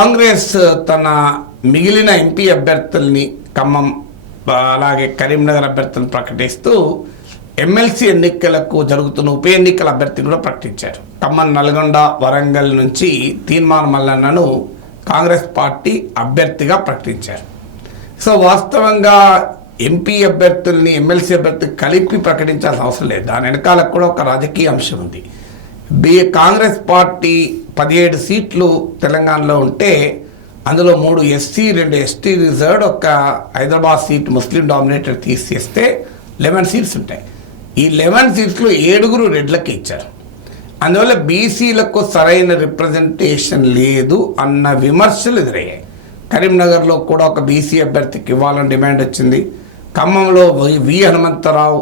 కాంగ్రెస్ తన మిగిలిన ఎంపీ అభ్యర్థుల్ని ఖమ్మం అలాగే కరీంనగర్ అభ్యర్థులను ప్రకటిస్తూ ఎమ్మెల్సీ ఎన్నికలకు జరుగుతున్న ఉప ఎన్నికల అభ్యర్థి కూడా ప్రకటించారు. ఖమ్మం, నల్గొండ, వరంగల్ నుంచి తీన్మార్ మల్లన్నను కాంగ్రెస్ పార్టీ అభ్యర్థిగా ప్రకటించారు. సో వాస్తవంగా ఎంపీ అభ్యర్థుల్ని ఎమ్మెల్సీ అభ్యర్థి కలిపి ప్రకటించాల్సిన అవసరం లేదు. దాని వెనకాల కూడా ఒక రాజకీయ అంశం ఉంది. కాంగ్రెస్ పార్టీ 17 సీట్లు తెలంగాణలో ఉంటే అందులో 3 ఎస్సీ, 2 ఎస్టీ రిజర్వ్డ్, ఒక హైదరాబాద్ సీట్ ముస్లిం డామినేటెడ్ తీసేస్తే 11 సీట్స్ ఉంటాయి. ఈ 11 సీట్స్లో 7 రెడ్లకి ఇచ్చారు. అందువల్ల బీసీలకు సరైన రిప్రజెంటేషన్ లేదు అన్న విమర్శలు ఎదురయ్యాయి. కరీంనగర్లో కూడా ఒక బీసీ అభ్యర్థికి ఇవ్వాలని డిమాండ్ వచ్చింది. ఖమ్మంలో వి హనుమంతరావు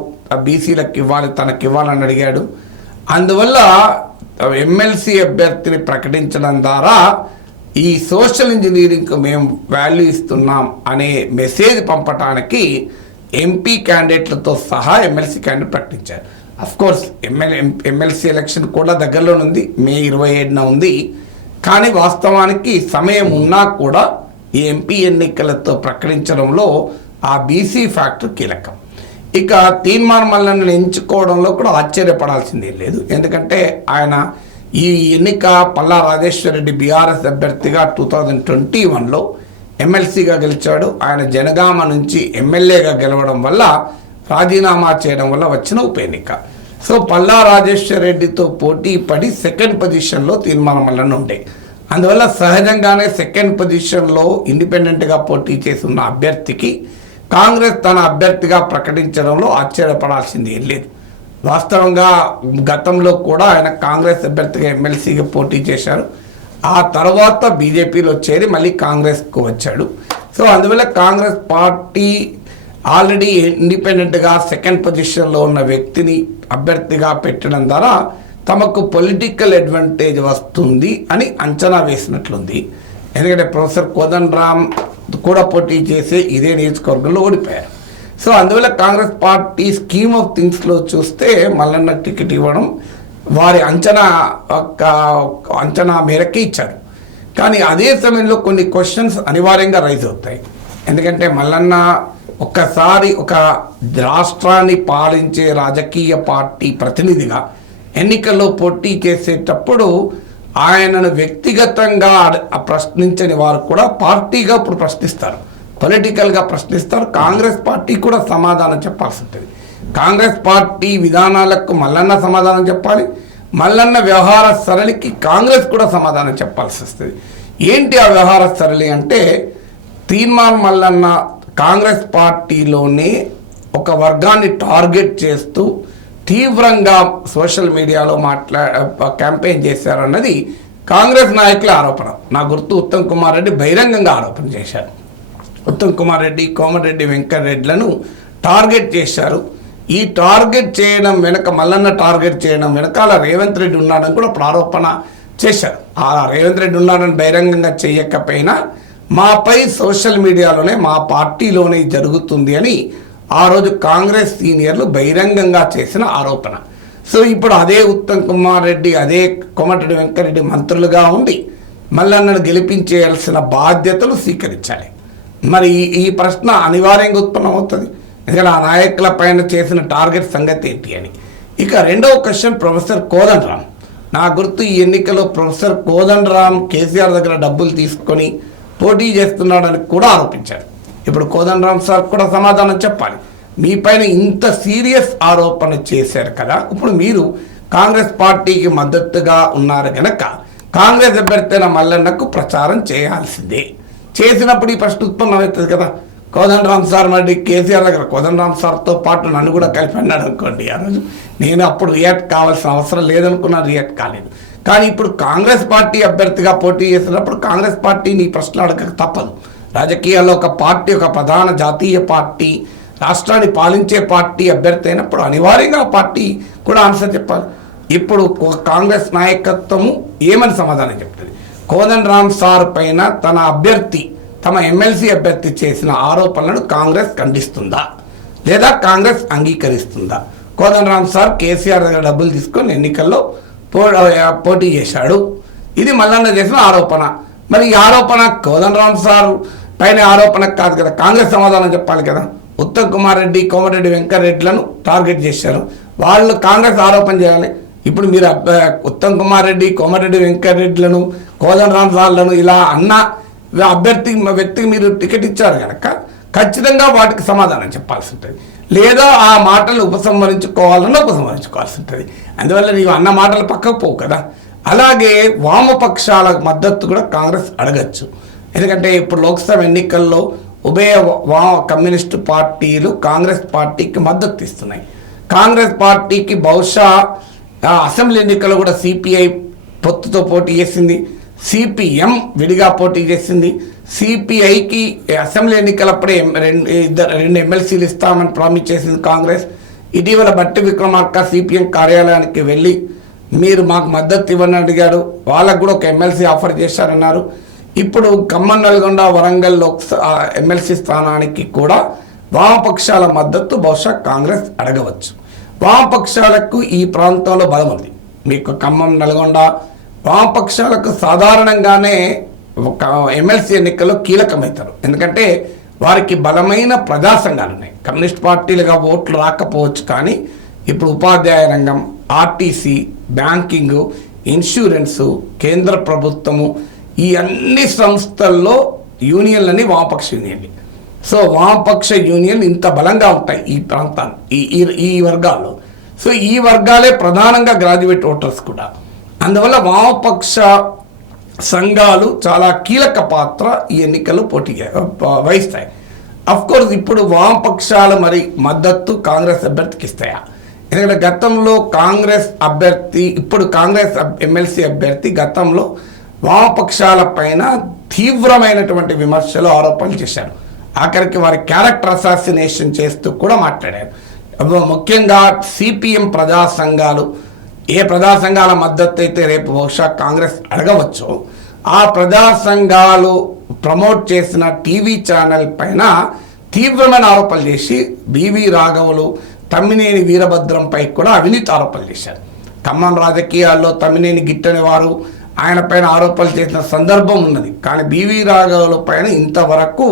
బీసీలకు ఇవ్వాలి, తనకి ఇవ్వాలని అడిగాడు. అందువల్ల ఎమ్మెల్సీ అభ్యర్థిని ప్రకటించడం ద్వారా ఈ సోషల్ ఇంజనీరింగ్కు మేము వాల్యూ ఇస్తున్నాం అనే మెసేజ్ పంపటానికి ఎంపీ క్యాండిడేట్లతో సహా ఎమ్మెల్సీ క్యాండిడేట్ ప్రకటించారు. అఫ్కోర్స్ ఎమ్మెల్సీ ఎలక్షన్ కూడా దగ్గరలోనే ఉంది, మే 27న ఉంది. కానీ వాస్తవానికి సమయం ఉన్నా కూడా ఈ ఎంపీ ఎన్నికలతో ప్రకటించడంలో ఆ బీసీ ఫ్యాక్టర్ కీలకం. ఇక తీన్మార్ మల్లన్నను ఎంచుకోవడంలో కూడా ఆశ్చర్యపడాల్సిందే లేదు. ఎందుకంటే ఆయన ఈ ఎన్నిక పల్లా రాజేశ్వర్ రెడ్డి బీఆర్ఎస్ అభ్యర్థిగా 2021లో ఎమ్మెల్సీగా గెలిచాడు. ఆయన జనగామ నుంచి ఎమ్మెల్యేగా గెలవడం వల్ల రాజీనామా చేయడం వల్ల వచ్చిన ఉప ఎన్నిక. సో పల్లా రాజేశ్వర్ రెడ్డితో పోటీ పడి సెకండ్ పొజిషన్లో తీన్మార్ మల్లన్న ఉండే. అందువల్ల సహజంగానే సెకండ్ పొజిషన్లో ఇండిపెండెంట్గా పోటీ చేస్తున్న అభ్యర్థికి కాంగ్రెస్ తన అభ్యర్థిగా ప్రకటించడంలో ఆశ్చర్యపడాల్సింది ఏం లేదు. వాస్తవంగా గతంలో కూడా ఆయన కాంగ్రెస్ అభ్యర్థిగా ఎమ్మెల్సీగా పోటీ చేశారు. ఆ తర్వాత బీజేపీలో చేరి మళ్ళీ కాంగ్రెస్కు వచ్చాడు. సో అందువల్ల కాంగ్రెస్ పార్టీ ఆల్రెడీ ఇండిపెండెంట్గా సెకండ్ పొజిషన్లో ఉన్న వ్యక్తిని అభ్యర్థిగా పెట్టడం ద్వారా తమకు పొలిటికల్ అడ్వాంటేజ్ వస్తుంది అని అంచనా వేసినట్లుంది. ఎందుకంటే ప్రొఫెసర్ కోదండరామ్ కూడా పోటీ చేసి ఇదే నియోజకవర్గంలో ఓడిపోయారు. సో అందువల్ల కాంగ్రెస్ పార్టీ స్కీమ్ ఆఫ్ థింగ్స్లో చూస్తే మల్లన్న టికెట్ ఇవ్వడం వారి అంచనా మేరకే ఇచ్చారు. కానీ అదే సమయంలో కొన్ని క్వశ్చన్స్ అనివార్యంగా రైజ్ అవుతాయి. ఎందుకంటే మల్లన్న ఒక్కసారి ఒక రాష్ట్రాన్ని పాలించే రాజకీయ పార్టీ ప్రతినిధిగా ఎన్నికల్లో పోటీ చేసేటప్పుడు ఆయనను వ్యక్తిగతంగా ప్రశ్నించని వారు కూడా పార్టీగా ఇప్పుడు ప్రశ్నిస్తారు, పొలిటికల్గా ప్రశ్నిస్తారు. కాంగ్రెస్ పార్టీ కూడా సమాధానం చెప్పాల్సి ఉంటుంది. కాంగ్రెస్ పార్టీ విధానాలకు మల్లన్న సమాధానం చెప్పాలి, మల్లన్న వ్యవహార సరళికి కాంగ్రెస్ కూడా సమాధానం చెప్పాల్సి వస్తుంది. ఏంటి ఆ వ్యవహార సరళి అంటే, తీన్మార్ మల్లన్న కాంగ్రెస్ పార్టీలోనే ఒక వర్గాన్ని టార్గెట్ చేస్తూ తీవ్రంగా సోషల్ మీడియాలో క్యాంపెయిన్ చేశారన్నది కాంగ్రెస్ నాయకుల ఆరోపణ. నా గుర్తు ఉత్తమ్ కుమార్ రెడ్డి బహిరంగంగా ఆరోపణ చేశారు. ఉత్తమ్ కుమార్ రెడ్డి, కోమటిరెడ్డి వెంకటరెడ్డిలను టార్గెట్ చేశారు. ఈ టార్గెట్ చేయడం వెనక, మల్లన్న టార్గెట్ చేయడం వెనకాల రేవంత్ రెడ్డి ఉన్నాడని కూడా ఆరోపణ చేశారు. ఆ రేవంత్ రెడ్డి ఉన్నాడని బహిరంగంగా చేయకపోయినా మాపై సోషల్ మీడియాలోనే మా పార్టీలోనే జరుగుతుంది అని ఆ రోజు కాంగ్రెస్ సీనియర్లు బహిరంగంగా చేసిన ఆరోపణ. సో ఇప్పుడు అదే ఉత్తమ్ కుమార్ రెడ్డి, అదే కోమటిరెడ్డి వెంకటరెడ్డి మంత్రులుగా ఉండి మల్లన్నను గెలిపించేయాల్సిన బాధ్యతలు స్వీకరించాలి. మరి ఈ ప్రశ్న అనివార్యంగా ఉత్పన్నమవుతుంది. ఎందుకంటే ఆ నాయకుల పైన చేసిన టార్గెట్ సంగతి ఏంటి అని. ఇక రెండవ క్వశ్చన్ ప్రొఫెసర్ కోదండరామ్. నా గుర్తు ఈ ఎన్నికలో ప్రొఫెసర్ కోదండరామ్ కేసీఆర్ దగ్గర డబ్బులు తీసుకొని పోటీ చేస్తున్నాడని కూడా ఆరోపించారు. ఇప్పుడు కోదండరామ్ సార్ కూడా సమాధానం చెప్పాలి. మీ పైన ఇంత సీరియస్ ఆరోపణ చేశారు కదా, ఇప్పుడు మీరు కాంగ్రెస్ పార్టీకి మద్దతుగా ఉన్నారు కనుక కాంగ్రెస్ అభ్యర్థి మల్లన్నకు ప్రచారం చేయాల్సిందే. చేసినప్పుడు ఈ ప్రశ్న ఉత్పన్నమవుతుంది కదా. కోదండరామ్ సార్ మరి కేసీఆర్ దగ్గర కోదండరామ్ సార్తో పాటు నన్ను కూడా కలిపి అన్నాడు అనుకోండి. ఆ రోజు నేను అప్పుడు రియాక్ట్ కావాల్సిన అవసరం లేదనుకున్నా, రియాక్ట్ కాలేదు. కానీ ఇప్పుడు కాంగ్రెస్ పార్టీ అభ్యర్థిగా పోటీ చేసినప్పుడు కాంగ్రెస్ పార్టీని ఈ ప్రశ్నలు అడగక తప్పదు. రాజకీయాల్లో ఒక పార్టీ, ఒక ప్రధాన జాతీయ పార్టీ, రాష్ట్రాన్ని పాలించే పార్టీ అభ్యర్థి అయినప్పుడు అనివార్యంగా ఆ పార్టీ కూడా ఆన్సర్ చెప్పాలి. ఇప్పుడు కాంగ్రెస్ నాయకత్వము ఏమని సమాధానం చెప్తుంది? కోదండరామ్ సార్ పైన తన అభ్యర్థి, తమ ఎమ్మెల్సీ అభ్యర్థి చేసిన ఆరోపణలను కాంగ్రెస్ ఖండిస్తుందా లేదా కాంగ్రెస్ అంగీకరిస్తుందా? కోదండరామ్ సార్ కేసీఆర్ దగ్గర డబ్బులు తీసుకొని ఎన్నికల్లో పోటీ చేశాడు, ఇది మల్లన్న చేసిన ఆరోపణ. మరి ఈ ఆరోపణ కోదండరామ్ సార్ పైన ఆరోపణ కాదు కదా, కాంగ్రెస్ సమాధానం చెప్పాలి కదా. ఉత్తమ్ కుమార్ రెడ్డి, కోమటిరెడ్డి వెంకటరెడ్డిలను టార్గెట్ చేశారు, వాళ్ళు కాంగ్రెస్ ఆరోపణ చేయాలి. ఇప్పుడు మీరు ఉత్తమ్ కుమార్ రెడ్డి, కోమటిరెడ్డి వెంకటరెడ్డిలను, కోదండరామ్ సార్లను ఇలా అన్న వ్యక్తికి మీరు టికెట్ ఇచ్చారు కనుక ఖచ్చితంగా వాటికి సమాధానం చెప్పాల్సి ఉంటుంది, లేదా ఆ మాటలు ఉపసంహరించుకోవాలన్నా ఉపసంహరించుకోవాల్సి ఉంటుంది. అందువల్ల నీవు అన్న మాటలు పక్కకు పోవు కదా. అలాగే వామపక్షాల మద్దతు కూడా కాంగ్రెస్ అడగచ్చు. ఎందుకంటే ఇప్పుడు లోక్సభ ఎన్నికల్లో ఉభయ కమ్యూనిస్టు పార్టీలు కాంగ్రెస్ పార్టీకి మద్దతు ఇస్తున్నాయి. కాంగ్రెస్ పార్టీకి బహుశా అసెంబ్లీ ఎన్నికల్లో కూడా సిపిఐ పొత్తుతో పోటీ చేసింది, సిపిఎం విడిగా పోటీ చేసింది. సిపిఐకి అసెంబ్లీ ఎన్నికలప్పుడే రెండు ఎమ్మెల్సీలు ఇస్తామని ప్రామిస్ చేసింది కాంగ్రెస్. ఇటీవల బట్టి విక్రమార్క సిపిఎం కార్యాలయానికి వెళ్ళి మీరు మాకు మద్దతు ఇవ్వని అడిగాడు, వాళ్ళకు కూడా ఒక ఎమ్మెల్సీ ఆఫర్ చేశారన్నారు. ఇప్పుడు ఖమ్మం, నల్గొండ, వరంగల్ ఎమ్మెల్సీ స్థానానికి కూడా వామపక్షాల మద్దతు బహుశా కాంగ్రెస్ అడగవచ్చు. వామపక్షాలకు ఈ ప్రాంతంలో బలం ఉంది. మీకు ఖమ్మం, నల్గొండ వామపక్షాలకు సాధారణంగానే ఒక ఎమ్మెల్సీ ఎన్నికల్లో కీలకమవుతారు. ఎందుకంటే వారికి బలమైన ప్రజా సంఘాలు ఉన్నాయి. కమ్యూనిస్ట్ పార్టీలుగా ఓట్లు రాకపోవచ్చు, కానీ ఇప్పుడు ఉపాధ్యాయ రంగం, ఆర్టీసీ, బ్యాంకింగు, ఇన్సూరెన్సు, కేంద్ర ప్రభుత్వము, ఈ అన్ని సంస్థల్లో యూనియన్లని వామపక్ష యూనియన్లు. సో వామపక్ష యూనియన్ ఇంత బలంగా ఉంటాయి ఈ ప్రాంతాలు, ఈ వర్గాల్లో. సో ఈ వర్గాలే ప్రధానంగా గ్రాడ్యుయేట్ ఓటర్స్ కూడా. అందువల్ల వామపక్ష సంఘాలు చాలా కీలక పాత్ర ఈ ఎన్నికల్లో పోటీ వహిస్తాయి. అఫ్కోర్స్ ఇప్పుడు వామపక్షాలు మరి మద్దతు కాంగ్రెస్ అభ్యర్థికి ఇస్తాయా? ఎందుకంటే గతంలో కాంగ్రెస్ అభ్యర్థి, ఇప్పుడు కాంగ్రెస్ ఎమ్మెల్సీ అభ్యర్థి గతంలో వామపక్షాల పైన తీవ్రమైనటువంటి విమర్శలు, ఆరోపణలు చేశారు. ఆఖరికి వారి క్యారెక్టర్ అసాసినేషన్ చేస్తూ కూడా మాట్లాడారు. ముఖ్యంగా సిపిఎం ప్రజా సంఘాలు, ఏ ప్రజా సంఘాల మద్దతు అయితే రేపు బహుశా కాంగ్రెస్ అడగవచ్చు, ఆ ప్రజా సంఘాలు ప్రమోట్ చేసిన టీవీ ఛానల్ పైన తీవ్రమైన ఆరోపణలు చేసి బివి రాఘవులు, తమ్మినేని వీరభద్రంపై కూడా అవినీతి ఆరోపణలు చేశారు. ఖమ్మం రాజకీయాల్లో తమ్మినేని గిట్టని వారు ఆయన పైన ఆరోపణలు చేసిన సందర్భం ఉన్నది. కానీ బివి రాఘవుల పైన ఇంతవరకు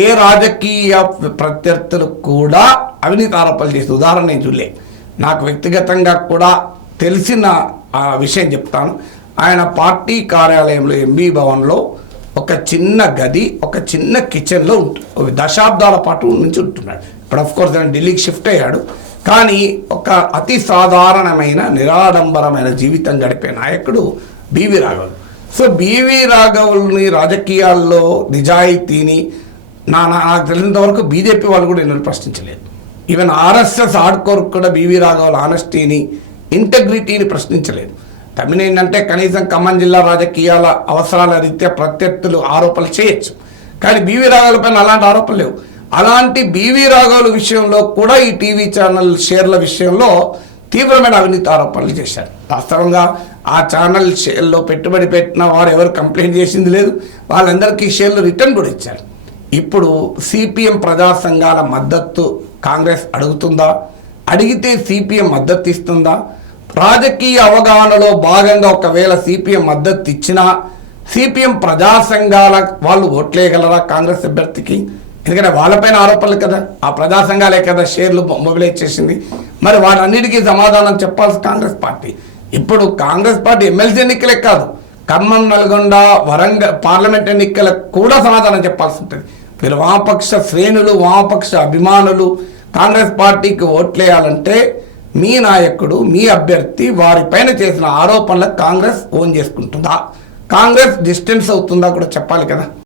ఏ రాజకీయ ప్రత్యర్థులు కూడా అవినీతి ఆరోపణలు చేసిన ఉదాహరణ నేను చూడలే. నాకు వ్యక్తిగతంగా కూడా తెలిసిన విషయం చెప్తాను. ఆయన పార్టీ కార్యాలయంలో ఎంబీ భవన్లో ఒక చిన్న గది, ఒక చిన్న కిచెన్లో దశాబ్దాల పాటు నుంచి ఉంటున్నాడు. ఇప్పుడు అఫ్కోర్స్ ఆయన ఢిల్లీకి షిఫ్ట్ అయ్యాడు, కానీ ఒక అతి సాధారణమైన నిరాడంబరమైన జీవితం గడిపే నాయకుడు బివి రాఘవులు. సో బివి రాఘవుల్ని రాజకీయాల్లో నిజాయితీని నాకు తెలిసినంత వరకు బీజేపీ వాళ్ళు కూడా ఎన్నడూ ప్రశ్నించలేదు. ఈవెన్ ఆర్ఎస్ఎస్ ఆడ్కోర్ కూడా బివి రాఘవుల ఆనెస్టీని, ఇంటెగ్రిటీని ప్రశ్నించలేదు. తమ్మినేంటంటే కనీసం ఖమ్మం జిల్లా రాజకీయాల అవసరాల రీత్యా ప్రత్యర్థులు ఆరోపణలు చేయొచ్చు, కానీ బివి రాఘవుల పైన అలాంటి ఆరోపణలు లేవు. అలాంటి బివి రాఘవుల విషయంలో కూడా ఈ టీవీ ఛానల్ షేర్ల విషయంలో తీవ్రమైన అవినీతి ఆరోపణలు చేశారు. వాస్తవంగా ఆ ఛానల్ షేర్లో పెట్టుబడి పెట్టిన వారు ఎవరు కంప్లైంట్ చేసింది లేదు, వాళ్ళందరికీ షేర్లు రిటర్న్ కూడా ఇచ్చారు. ఇప్పుడు సిపిఎం ప్రజా సంఘాల మద్దతు కాంగ్రెస్ అడుగుతుందా? అడిగితే సిపిఎం మద్దతు ఇస్తుందా? రాజకీయ అవగాహనలో భాగంగా ఒకవేళ సిపిఎం మద్దతు ఇచ్చినా సిపిఎం ప్రజా సంఘాల వాళ్ళు ఓట్లేయగలరా కాంగ్రెస్ అభ్యర్థికి? ఎందుకంటే వాళ్ళపైన ఆరోపణలు కదా, ఆ ప్రజా సంఘాలే కదా షేర్లు మొబిలైజ్ చేసింది. మరి వాటన్నిటికీ సమాధానం చెప్పాల్సి కాంగ్రెస్ పార్టీ. ఇప్పుడు కాంగ్రెస్ పార్టీ ఎమ్మెల్సీ ఎన్నికలే కాదు, ఖమ్మం, నల్గొండ, వరంగల్ పార్లమెంట్ ఎన్నికలకు కూడా సమాధానం చెప్పాల్సి ఉంటుంది. వీళ్ళు వామపక్ష శ్రేణులు, వామపక్ష అభిమానులు కాంగ్రెస్ పార్టీకి ఓట్లేయాలంటే మీ నాయకుడు, మీ అభ్యర్థి వారిపైన చేసిన ఆరోపణలకు కాంగ్రెస్ ఓన్ చేసుకుంటుందా, కాంగ్రెస్ డిస్టెన్స్ అవుతుందా కూడా చెప్పాలి కదా.